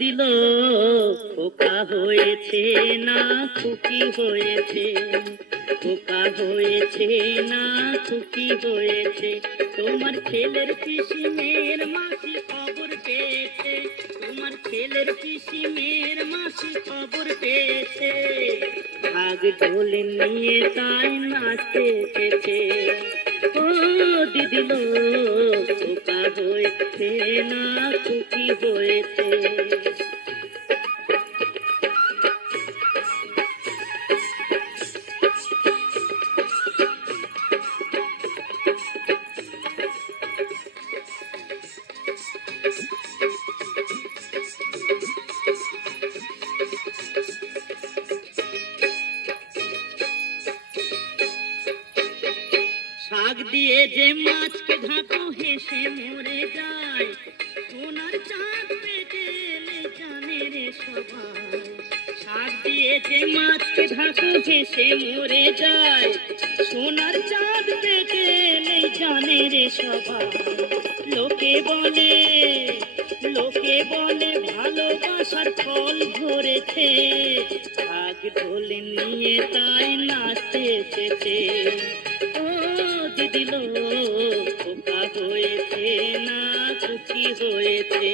দিল খোকা হয়েছে না খুকি হয়েছে, খোকা হয়েছে না খুকি হয়েছে, তোমার ছেলের পিসি মেয়ের মাসি খবর পেয়েছে, তোমার ছেলের পিসি মেয়ের মাসি খবর পেয়েছে, ভাগ ঢোলে নিয়ে তাই নাচতে এসেছে। ও দিদি লো খোকা হয়েছে না খুকি হয়েছে। শাক দিয়ে যে মাছকে ঢাকো হেসে মরে যায়, সোনার চাঁদ পেটে এলে জানে রে সবাই। শাক দিয়ে যে মাছকে ঢাকো হেসে মরে যায়, সোনার চাঁদ পেটে এলে জানে রে সবাই। লোকে বলে লোকে বলে ভালোবাসার ফল ধরেছে, ভাগ ঢোলে নিয়ে তাই নাচতে এসেছে। ও দিদি লো খোকা হয়েছে না খুকি হয়েছে।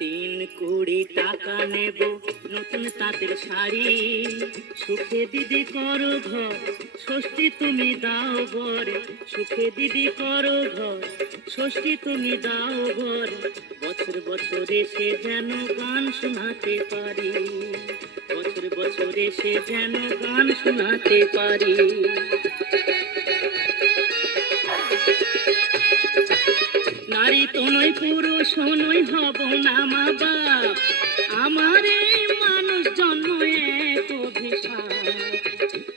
3 কোটি টাকা নেব নতুন তাঁতের শাড়ি, সুখে দিদি করো ঘর ষষ্ঠী তুমি দাও ঘরে, সুখে দিদি করো ঘর ষষ্ঠী তুমি দাও ঘরে, বছর বছর এসে যেন গান শোনাতে পারি, বছর বছর এসে যেন গান শোনাতে পারি। নারী তো নয় পুরুষ নয় হব না মা বাপ, আমার এই মানুষ জন্ম এক অভিশাপ।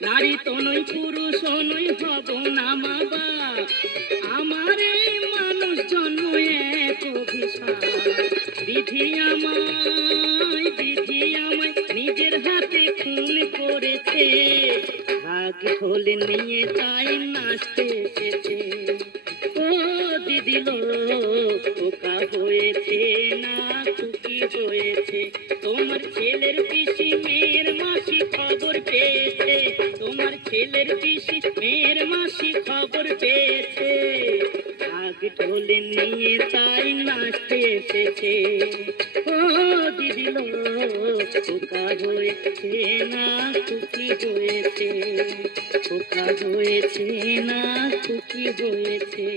নারী তো নয় পুরুষ নয় হব না মা বাপ, আমার এই মানুষ জন্ম এক অভিশাপ। বিধি আমায় নিজের হাতে খুন করেছে, ভাগ ঢোলে নিয়ে তাই নাচতে এসেছে। ও দিদি লো খোকা হয়েছে না খুকি হয়েছে, তোমার ছেলের পিসি মেয়ের মাসি খবর পেয়েছে, তোমার ছেলের পিসি মেয়ের মাসি খবর পেয়েছে, ভাগ ঢোলে নিয়ে তাই নাচতে এসেছে। ও দিদি লো খোকা হয়েছে না খুকি হয়েছে, খোকা হয়েছে না খুকি হয়েছে।